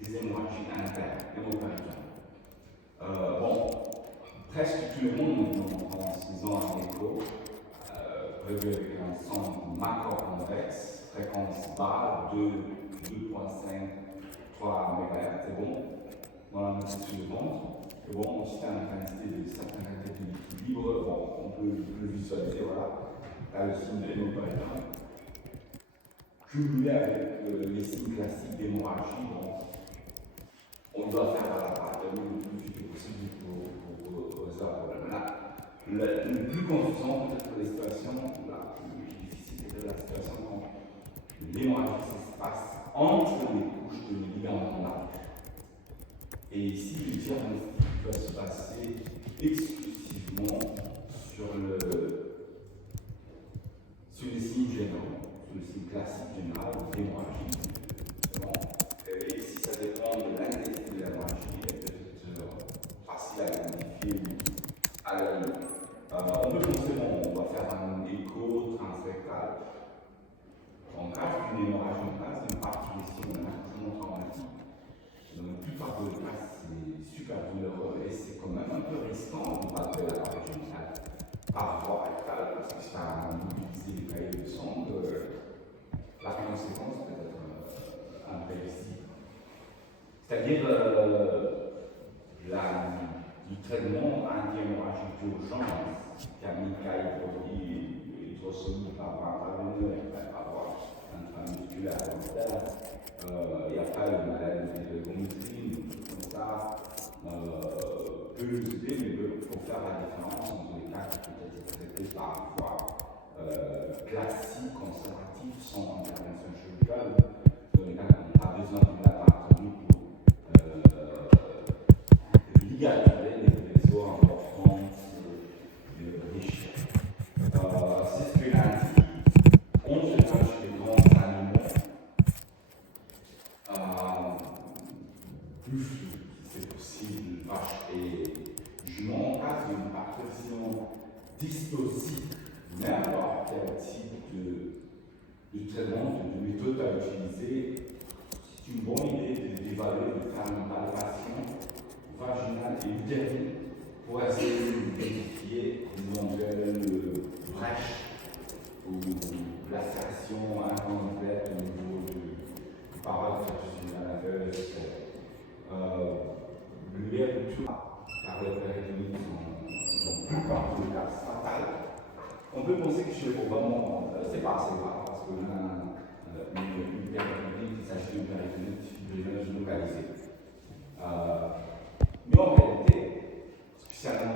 des hémorragies internes, hémopéritonéales. Presque tout le monde en 6 ans à l'écho prévu avec un sang macro-convexe, fréquence bas, 2,5, 3 MHz, c'est bon. Dans la moitié sur le ventre. Et bon, ensuite, à l'intensité de certains quantités libres, on peut le visualiser, voilà. Là, le signe de l'hémopéritonéum. Cumulé avec les signes classiques d'hémorragie, on doit faire la paratomie le plus vite possible pour résoudre ce problème-là. Le plus confusant, peut-être la situation, la plus difficile, c'est la situation quand l'hémorragie se passe entre les couches de ligament large. Et ici, le diagnostic va se passer exclusivement sur les signes généraux, sur le signe classique général d'hémorragie. Et ici, ça dépend de l'intensité de l'hémorragie, elle peut être facile à identifier à l'œil. On peut penser, on va faire un écho transrectal. En cas d'une hémorragie, c'est une partition d'un accouchement traumatique. Dans la plupart des cas, c'est super douloureux et c'est quand même un peu risquant de palper la partie génitale par voie rectale parce que ça a mobilisé les cahiers de sang. La conséquence peut être imprévisible. C'est-à-dire du traitement anti-hémorragique d'urgence qui a mis hydrosoluble par voie intraveineuse et après par voie intramusculaire et après le maladie de gométrine, comme ça, peut nous aider, mais pour faire la différence entre les cas qui peuvent être traités par voie classique, conservative, sans intervention chirurgicale, dans les cas où on n'a pas besoin d'une laparotomie pour ligaturer les os importants et riches. C'est ce que l'indique. On se voit chez les grands animaux, buffles, si c'est possible, vaches et juments, en cas d'une pathologie dystocique, n'importe quel type de traitement, de méthode à utiliser, c'est une bonne idée d'évaluer, de faire une palpation vaginale et utérine pour essayer d'identifier une éventuelle brèche ou lacération incomplète au niveau du paroi perfusionnel laveuse. Le lait de tout, car les péritonite sont dans plupart des cas fatales. On peut penser que chez les probablement, c'est pas assez grave parce qu'on a une péritonite, il s'agit d'une péritonite fibrilleuse localisée. Mais en réalité, spécialement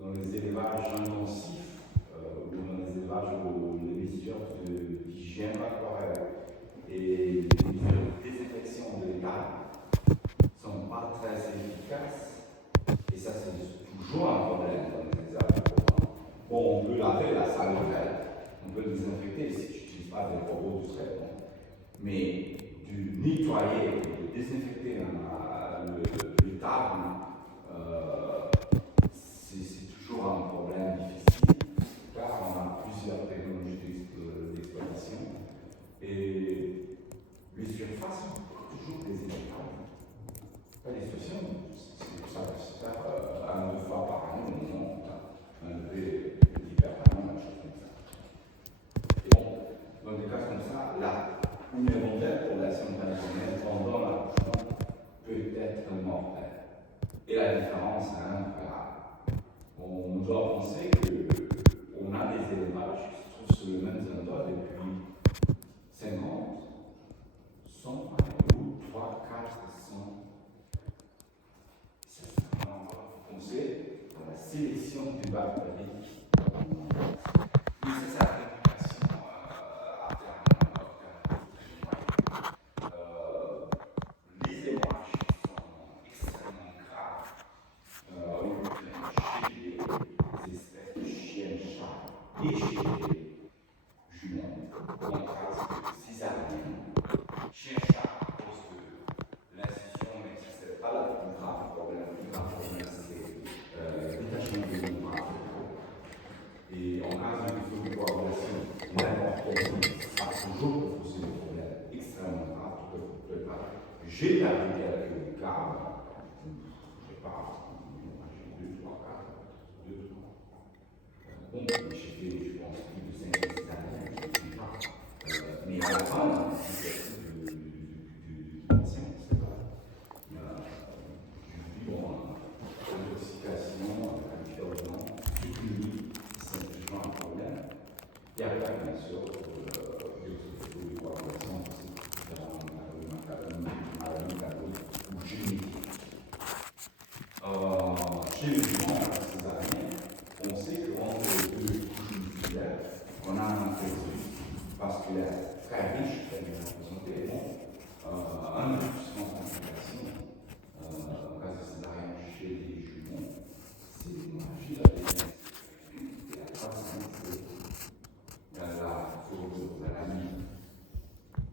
dans les élevages intensifs ou dans les élevages où les mesures d'hygiène corporelle et les mesures de désinfection de l'étal ne sont pas très efficaces, et ça c'est toujours un problème dans les élevages. Bon, on peut laver la salle locale, on peut désinfecter si tu n'utilises pas des robots de traitement, mais de nettoyer, de désinfecter le table, c'est toujours un problème difficile, car on a plusieurs technologies d'exploitation et les surfaces sont toujours désinfectables. Pas des solutions, c'est pour ça que se faire 1 ou 2 fois par an, on enlever les permanents, des choses comme ça. Et bon, dans des cas comme ça, là, une éventuelle population péritonèale pendant l'accouchement peut être mortelle. Et la différence est incroyable. On doit penser qu'on a des élevages qui se trouvent sur le même endroit depuis 50, 100 ou 3, 4, 100. C'est un endroit, il faut penser à la sélection du bactérie. Et chez les juments, en cas de césarienne, chien-chat, à cause de l'incision, mais ce n'est pas le plus grave problème. Le plus grave problème, c'est le détachement des membranes. Et en cas de coagulation, n'importe quel type sera toujours possible. J'ai perdu quelques cas, je ne sais pas, j'ai 2, 3 cas, 2, 3. Bon, j'ai fait, je pense, plus de 5 ou 6 années, je ne sais pas. Mais à la fin, c'est du ancien, c'est pas. Je vis en intoxication, habituellement, supprimée, c'est toujours un problème. Et après, bien sûr, les coagulations, c'est différent, maladie ou génétique. Chez les gens, césarienne, on sait qu'entre les deux couches musculaires, on a un processus vasculaire très riche, très bien représenté, un de puissance d'implication, en cas de césarienne chez les juments, c'est l'émorragie de la pénis. Et la troisième, c'est la source de la mise.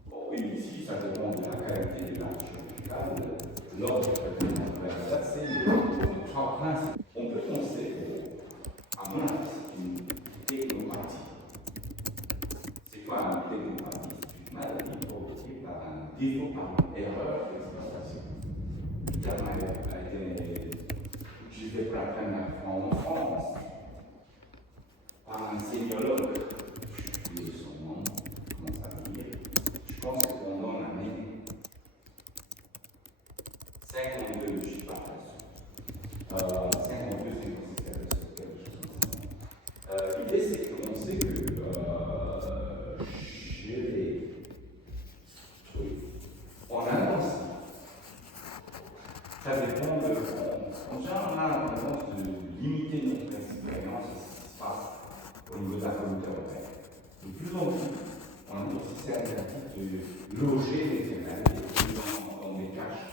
Bon, oui, ici, ça dépend de la qualité de l'acte chirurgical. L'ordre de la c'est le trois principes. On peut penser, à mon avis, c'est une technopathie. C'est quoi une technopathie? C'est une maladie provoquée par un défaut, par une erreur d'exploitation. Le terme a été utilisé pour la première fois en France par un sémiologue. Je sais plus son nom, comment ça veut dire. Je pense que pendant l'année 52, je ne suis pas très sûr. 52, c'est considéré sur quelque chose comme ça. L'idée, c'est qu'on sait que chez les trucs, on a tendance, ça dépend de. En général, on a la tendance de limiter notre expérience à ce qui se passe au niveau de la communauté européenne. De plus en plus, on a aussi cette habitude de loger les événements dans des caches.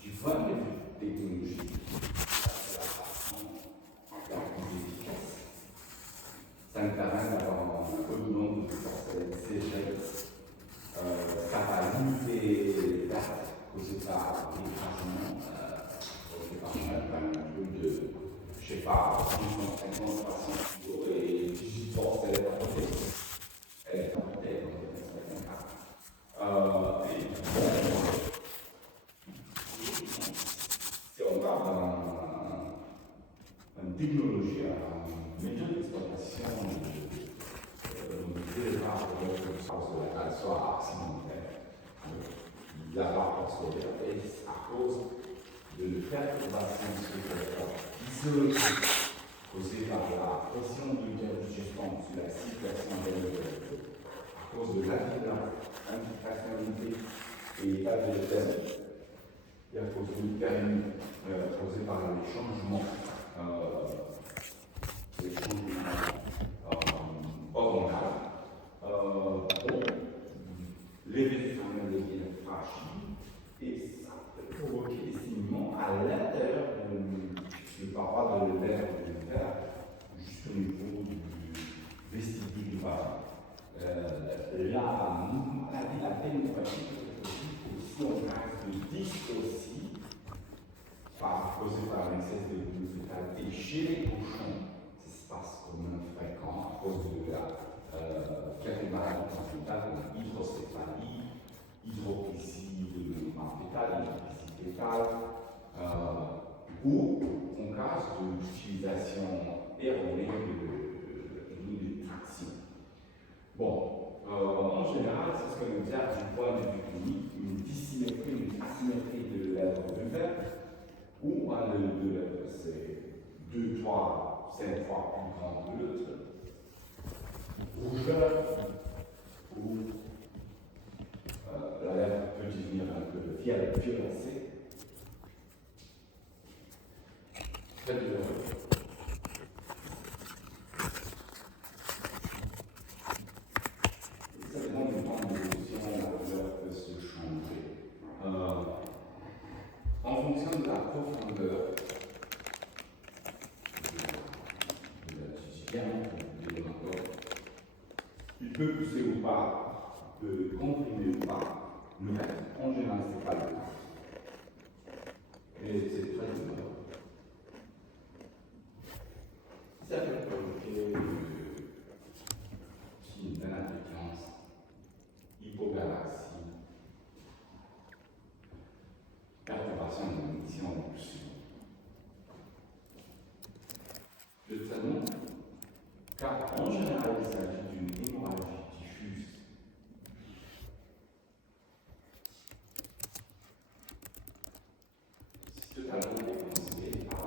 Du point de vue technologique, c'est la façon la plus efficace. Ça nous permet d'avoir un peu de nombre de porcelaines CG. Ça va limiter les pertes causées par l'écrasement, causées par un truc de, je sais pas, 250, 300 kg et 18 porcelaines à côté. Elle est à côté, donc c'est un cas. Et bon, si on parle d'une technologie, une méthode d'exploitation de l'élevage de la soit accidentelle, la barre scolaire est à cause de perturbations physiologiques causées par la pression du digestion sur la circulation de à cause de l'infiltrationnalité et l'état de l'hôtel. Et à cause de l'hypermie causée par les changements hormonaux. L'événement devient fragile et ça peut provoquer des saignements à l'intérieur du paroi de l'air de l'utère, juste au niveau du vestibule du bas. La maladie, la pénétration aussi, on parle de dystocie, causée par un excès de glucose et chez les cochons, ça se passe comme fréquent à cause de quelques maladies transmétales comme hydrocéphalie, hydroplésie de fétale, hydroplésie fétale, ou en cas d'utilisation erronée de techniques de traction. Bon, en général, c'est ce qu'on observe du point de vue clinique, une dysymétrie, une asymétrie de lèvres vulvaires, ou un de deux lèvres, c'est 2, 3, 5 fois plus grand que l'autre. Rougeur, ou la lèvre peut devenir un peu violacée. Très douloureux. Ça demande une grande évolution, la couleur peut se changer. En fonction de la profondeur de la titulaire, il peut pousser ou pas, il peut comprimer ou pas, mais en général, ce n'est pas le cas. Et c'est très douloureux. Ça peut provoquer une inappétence, hypogalaxie. en général, il s'agit d'une hémorragie diffuse. Si totalement déconseillé par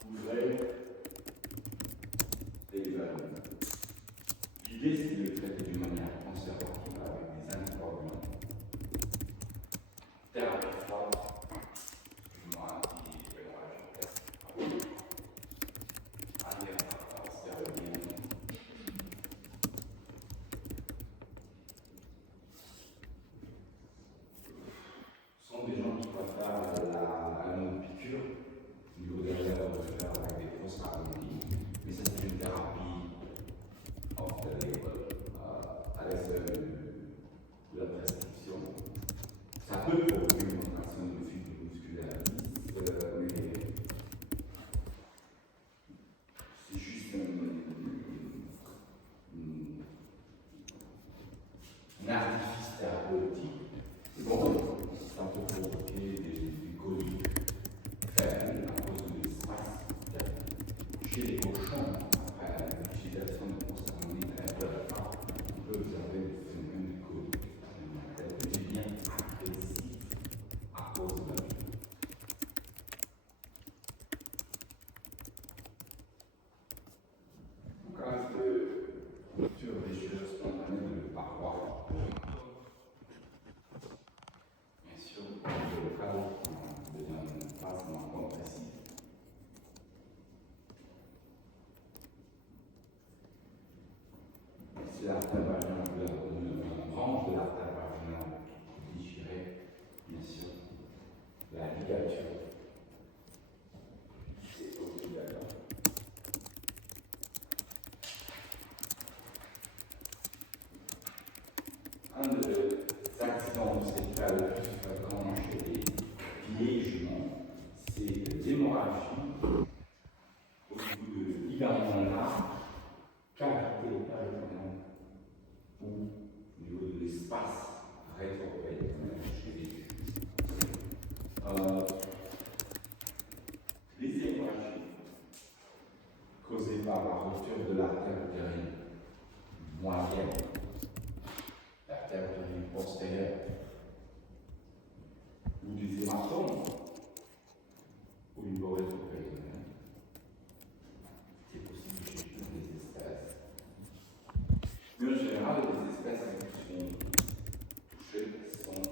couvrir des ballons. L'idée, c'est de le traiter d'une manière conservative avec des anticoagulants. Thérapie froide, excuse-moi, anti-hémorragique. Ce sont des gens qui peuvent faire la longue piqûre, au niveau des lèvres, on peut faire avec des fausses parodie, mais ça c'est une thérapie à l'extérieur de la prescription. Ça peut provoquer une contraction de fibre musculaire lisse, mais c'est juste un artifice thérapeutique. Bon, ça peut provoquer des coliques faibles à cause de l'espace chez les cochons. Après l'utilisation de prostaglandine à l'intérieur, on peut observer des phénomènes de coliques, des liens agressifs à cause de la vie. En cas de rupture végétale spontanée de parois, bien sûr, le cas devient une phase moins compressive. Si l'artère vaginale, une branche de l'artère vaginale déchirée, bien sûr, la ligature, c'est obligatoire. Un des accidents obstétricaux le plus fréquents chez les filles et juments, c'est l'hémorragie au niveau de ligament large, cavité péritonéale ou au niveau de l'espace rétropéritonéal chez les juments. Les hémorragies causées par la rupture de l'artère utérine moyenne, l'artère utérine postérieure, ou des hématomes au niveau rétropéritonéal, c'est possible chez toutes les espèces. Mais en général, les espèces qui sont touchées sont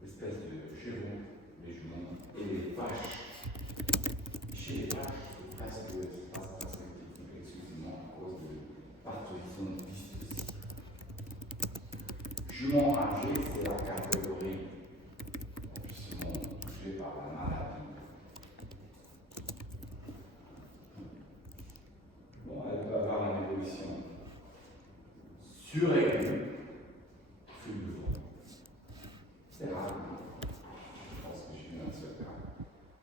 l'espèce de gémeaux, les juments et les vaches. Chez les vaches, c'est presque exclusivement à cause de parturition dysfusique. Juments âgés, c'est la catégorie la plus souvent touchée par la maladie. Bon, elle peut avoir une évolution suraiguë, fil de vent. C'est rare. Je pense que je suis dans ce cas.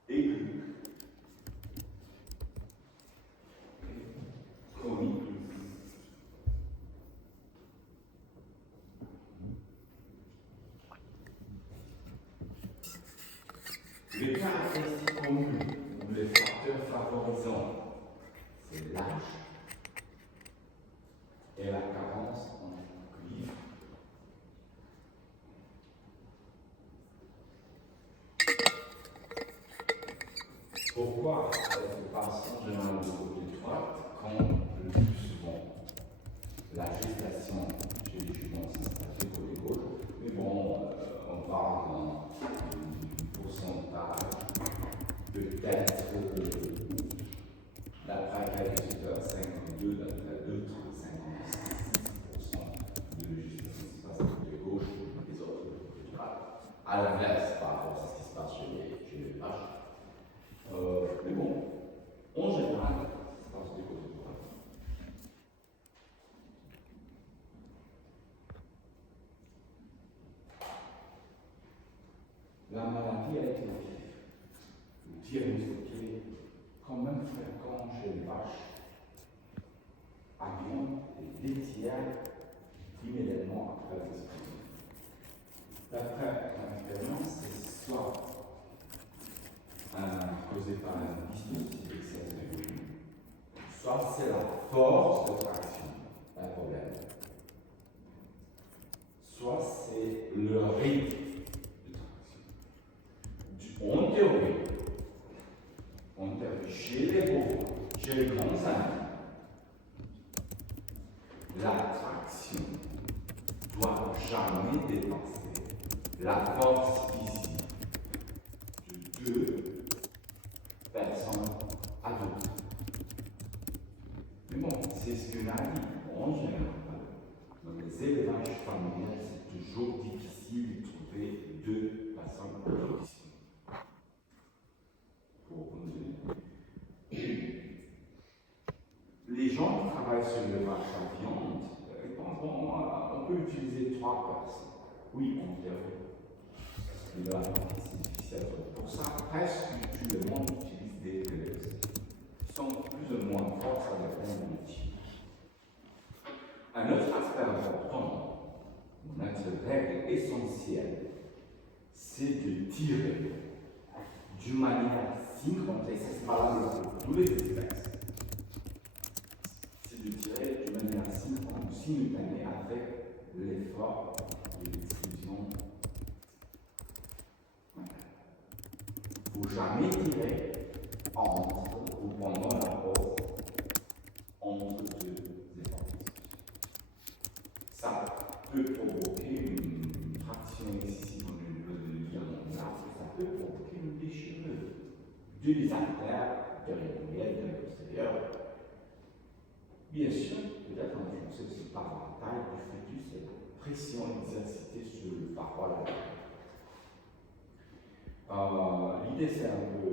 Aigu. Chronique. Les caractéristiques communes ou les facteurs favorisants, c'est l'âge et la carence en cuivre. Pourquoi elle se passe en général de côté droite quand le plus souvent la gestation chez les juments s'installe du côté gauche? Mais bon, on parle d'un pourcentage peut-être d'après calculateur 52, d'après d'autres 56% de législation qui se passe du côté gauche, les autres du côté droit. À l'inverse, par rapport à ce qui se passe chez les vaches. Mais bon, en général, ça se passe du côté droit. La maladie a été le tirus est quand même fréquent chez les vaches à viande et laitière immédiatement après l'explosion. D'après l'expérience, c'est soit causé par un dysfonctionnement de l'excès de volume, soit c'est la force de traction un problème, soit c'est le rythme de traction. En théorie, chez les bovins, chez les grands animaux, la traction doit jamais dépasser la force physique de deux personnes adultes. Mais bon, c'est ce qu'on a dit. En général, dans les élevages familiales, c'est toujours difficile de trouver deux personnes adultes. Les gens qui travaillent sur le vache à viande, ils pensent bon, on peut utiliser 3 personnes. Oui, en théorie. Mais là, c'est difficile. Pour ça, presque tout le monde utilise des veleuses. Ils sont plus ou moins forts, ça dépend de l'outil. Un autre aspect important, notre règle essentielle, c'est de tirer d'une manière synchrone, et c'est valable pour tous les espèces. C'est de tirer d'une manière synchrone, simultanée avec l'effort de l'extrusion. Il ne faut jamais tirer entre ou pendant la pause entre deux efforts. Ça peut provoquer une traction excessive au niveau de l'irrigation, ça peut provoquer une déchirure des artères de l'intérieur, de l'extérieur. Bien sûr, peut-être en fonction aussi par la taille du fœtus et la pression exercée sur le paroi latéral. L'idée, c'est un peu